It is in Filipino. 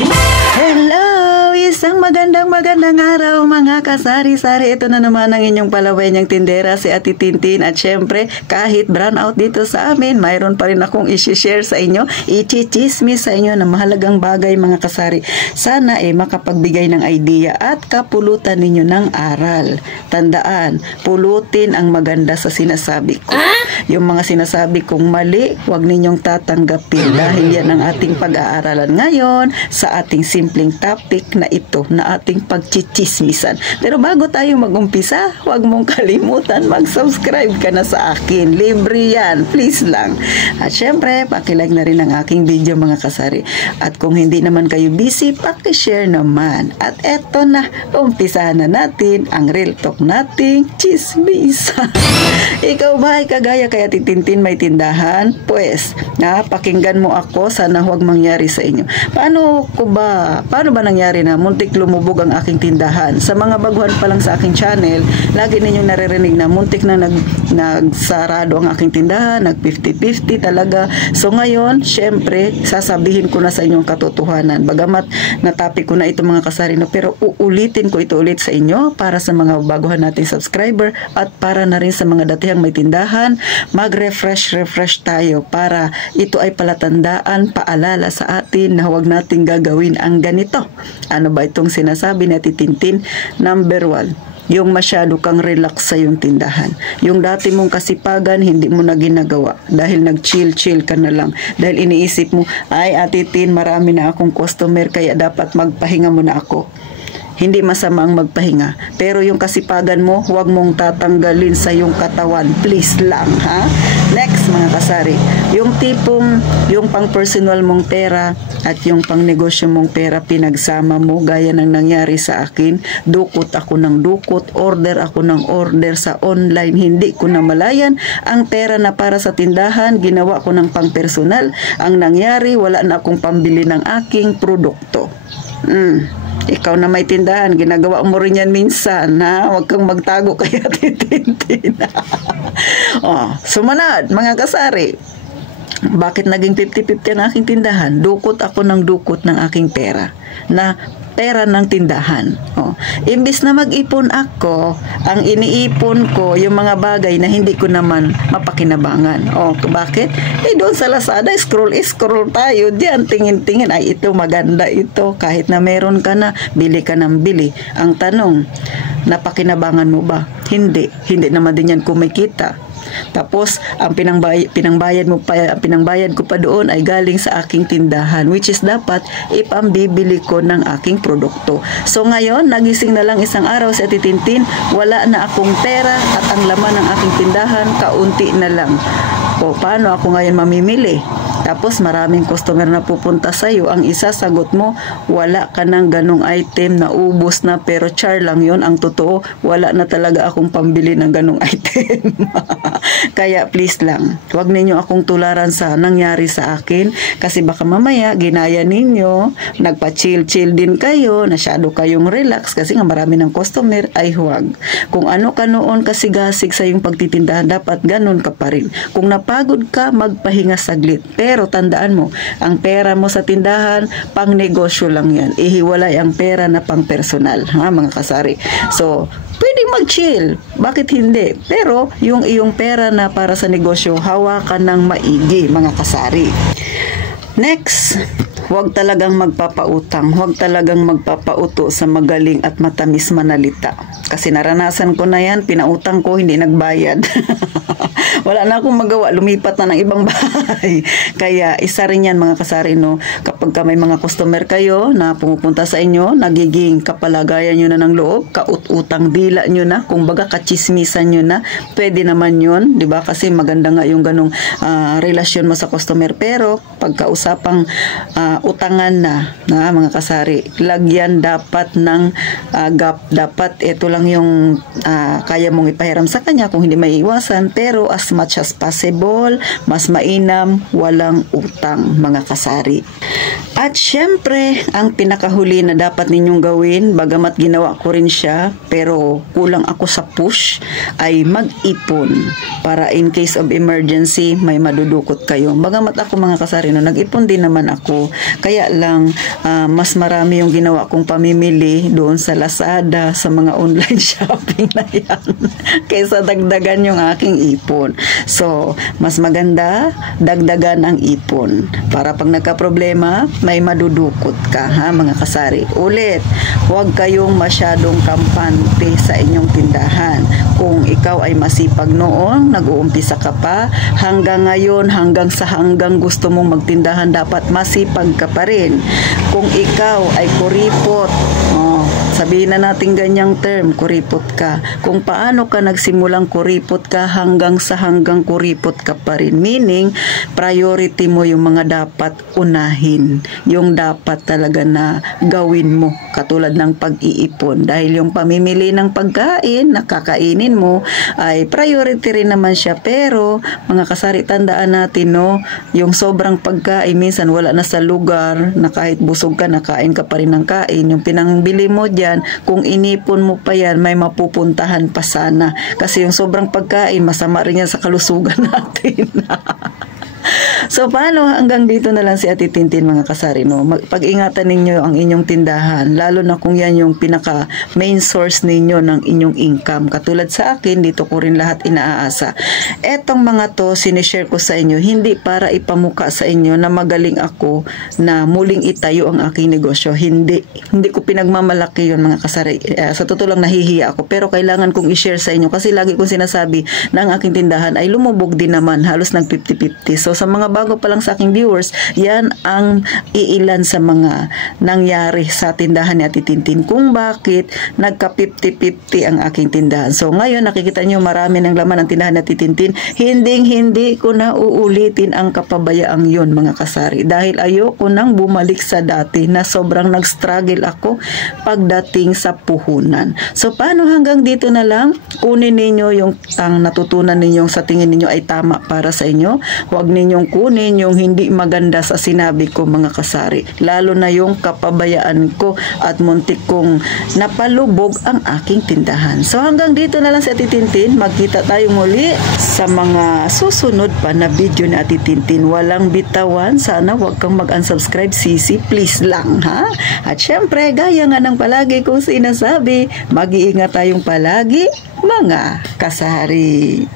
Hello! Isang magandang araw mga kasari-sari. Ito na naman ang inyong palaway niyang tindera, si Ate Tintin. At syempre, kahit brownout dito sa amin, mayroon pa rin akong isi-share sa inyo, i-chismis sa inyo na mahalagang bagay mga kasari. Sana makapagbigay ng idea at kapulutan ninyo ng aral. Tandaan, pulutin ang maganda sa sinasabi ko. Yung mga sinasabi kong mali, huwag ninyong tatanggapin dahil yan ang ating pag-aaralan ngayon sa ating simpleng topic na ito na ating pagchichismisan. Pero bago tayo mag-umpisa, huwag mong kalimutan mag-subscribe ka na sa akin. Libre yan, please lang. At syempre, pakilike na rin ang aking video mga kasari. At kung hindi naman kayo busy, pakishare naman. At eto na, umpisahan na natin ang real talk nating chismisan. Ikaw ba ay kagaya kaya titintin may tindahan? Pues, pakinggan mo ako, sana huwag mangyari sa inyo. Paano ba nangyari na muntik lumubog ang aking tindahan? Sa mga baguhan pa lang sa aking channel, lagi ninyong naririnig na muntik na nagsarado ang aking tindahan, nag 50-50 talaga. So ngayon, syempre, sasabihin ko na sa inyong katotohanan. Bagamat natapi ko na ito mga kasari, no, pero uulitin ko ito ulit sa inyo para sa mga baguhan nating subscriber at para na rin sa mga datihang may tindahan, mag-refresh tayo para ito ay palatandaan, paalala sa atin na huwag nating gagawin ang ganito. Ano ba itong sinasabi na Tintin? Number 1, yung masyado kang relax sa yung tindahan. Yung dati mong kasipagan, hindi mo na ginagawa dahil nag-chill ka na lang. Dahil iniisip mo, ay Ate Tin, marami na akong customer kaya dapat magpahinga muna ako. Hindi masama ang magpahinga. Pero yung kasipagan mo, huwag mong tatanggalin sa yung katawan. Please lang, ha? Next, mga kasari. Yung tipong, yung pang-personal mong pera at yung pang-negosyo mong pera, pinagsama mo, gaya ng nangyari sa akin. Dukot ako ng dukot, order ako ng order sa online. Hindi ko na malayan. Ang pera na para sa tindahan, ginawa ko ng pang-personal. Ang nangyari, wala na akong pambili ng aking produkto. Ikaw na may tindahan, ginagawa mo rin yan minsan, ha? Huwag kang magtago kaya Tintin. Sumunod, mga kasari. Bakit naging 50-50 ang aking tindahan? Dukot ako ng dukot ng aking pera. Na pera ng tindahan. Imbis na mag-ipon ako, ang iniipon ko yung mga bagay na hindi ko naman mapakinabangan. Bakit? Doon sa Lazada, scroll tayo. Diyan, tingin-tingin, ay ito maganda ito. Kahit na meron ka na, bili ka ng bili. Ang tanong, napakinabangan mo ba? Hindi naman din yan kumikita. Tapos ang pinangbayad ko pa doon ay galing sa aking tindahan, which is dapat ipambibili ko ng aking produkto. So ngayon, nagising na lang isang araw si Ate Tintin, wala na akong pera at ang laman ng aking tindahan kaunti na lang. Paano ako ngayon mamimili? Tapos maraming customer na pupunta sa iyo, ang isasagot mo, wala ka ng ganong item, na ubos na, pero char lang yon. Ang totoo, wala na talaga akong pambili ng ganong item. Kaya please lang, huwag ninyo akong tularan sa nangyari sa akin, kasi baka mamaya ginaya ninyo, nagpa-chill din kayo, nasyado kayong relax kasi nga marami ng customer. Ay huwag. Kung ano ka noon kasigasig sa yung pagtitindahan, dapat ganon ka pa rin. Kung napagod ka, magpahinga saglit. Pero tandaan mo, ang pera mo sa tindahan, pang negosyo lang yan. Ihiwalay ang pera na pang personal, ha, mga kasari. So, pwedeng mag-chill. Bakit hindi? Pero, yung iyong pera na para sa negosyo, hawakan ng maigi, mga kasari. Next, huwag talagang magpapautang. Huwag talagang magpapauto sa magaling at matamis manalita. Kasi naranasan ko na yan, pinautang ko, hindi nagbayad. Wala na akong magawa, lumipat na ng ibang bahay. Kaya isa rin yan mga kasari, no? Kapag may mga customer kayo na pumupunta sa inyo, nagiging kapalagayan nyo na ng loob, kaut-utang dila nyo na, kung baga kachismisan nyo na, pwede naman yun, di ba? Kasi maganda nga yung ganong relasyon mo sa customer. Pero pagkausapang utangan na mga kasari, lagyan dapat ng gap. Dapat ito lang yung kaya mong ipahiram sa kanya kung hindi may iwasan, pero as much as possible, mas mainam walang utang, mga kasari. At syempre, ang pinakahuli na dapat ninyong gawin, bagamat ginawa ko rin siya, pero kulang ako sa push, ay mag-ipon para in case of emergency, may madudukot kayo. Bagamat ako mga kasari, no, nag-ipon din naman ako, Kaya lang, mas marami yung ginawa kong pamimili doon sa Lazada, sa mga online shopping na yan, kaysa dagdagan yung aking ipon. So, mas maganda, dagdagan ang ipon. Para pag nagka-problema, may madudukot ka, ha, mga kasari. Ulit, huwag kayong masyadong kampante sa inyong tindahan. Kung ikaw ay masipag noon, nag-uumpisa ka pa, hanggang ngayon, hanggang gusto mong magtindahan, dapat masipag ka pa rin. Kung ikaw ay kuripot, sabihin na natin ganyang term, kuripot ka. Kung paano ka nagsimulang kuripot ka, hanggang kuripot ka pa rin. Meaning, priority mo yung mga dapat unahin. Yung dapat talaga na gawin mo. Katulad ng pag-iipon. Dahil yung pamimili ng pagkain, nakakainin mo, ay priority rin naman siya. Pero, mga kasari, tandaan natin, no, yung sobrang pagkain, minsan wala na sa lugar, na kahit busog ka, nakain ka pa rin ng kain. Yung pinangbili mo dyan, kung inipon mo pa yan, may mapupuntahan pa sana. Kasi yung sobrang pagkain, masama rin yan sa kalusugan natin. So, paano hanggang dito na lang si Ate Tintin, mga kasari, no? Pag-ingatan ninyo ang inyong tindahan, lalo na kung yan yung pinaka main source ninyo ng inyong income. Katulad sa akin, dito ko rin lahat inaasa. Etong mga to, sinishare ko sa inyo, hindi para ipamuka sa inyo na magaling ako na muling itayo ang aking negosyo. Hindi ko pinagmamalaki yun, mga kasari. Sa totoo lang, nahihiya ako. Pero kailangan kong i-share sa inyo kasi lagi kong sinasabi na ang aking tindahan ay lumubog din naman, halos nag 50-50. So, sa mga bago pa lang sa aking viewers, yan ang iilan sa mga nangyari sa tindahan ni Ate Tintin kung bakit nagka 50-50 ang aking tindahan. So ngayon nakikita nyo marami ng laman ang tindahan ni Ate Tintin. Hindi ko na uulitin ang kapabayaang yun, mga kasari, dahil ayoko nang bumalik sa dati na sobrang nag-struggle ako pagdating sa puhunan. So paano hanggang dito na lang? Kunin ninyo yung ang natutunan ninyong sa tingin ninyo ay tama para sa inyo. Huwag ninyong kunin yung hindi maganda sa sinabi ko, mga kasari. Lalo na yung kapabayaan ko at muntik kong napalubog ang aking tindahan. So hanggang dito na lang si Ate Tintin. Magkita tayo muli sa mga susunod pa na video ni Ate Tintin. Walang bitawan. Sana huwag kang mag-unsubscribe, sisi. Please lang, ha? At syempre, gaya nga ng palagi kong sinasabi, mag-iingat tayong palagi, mga kasari.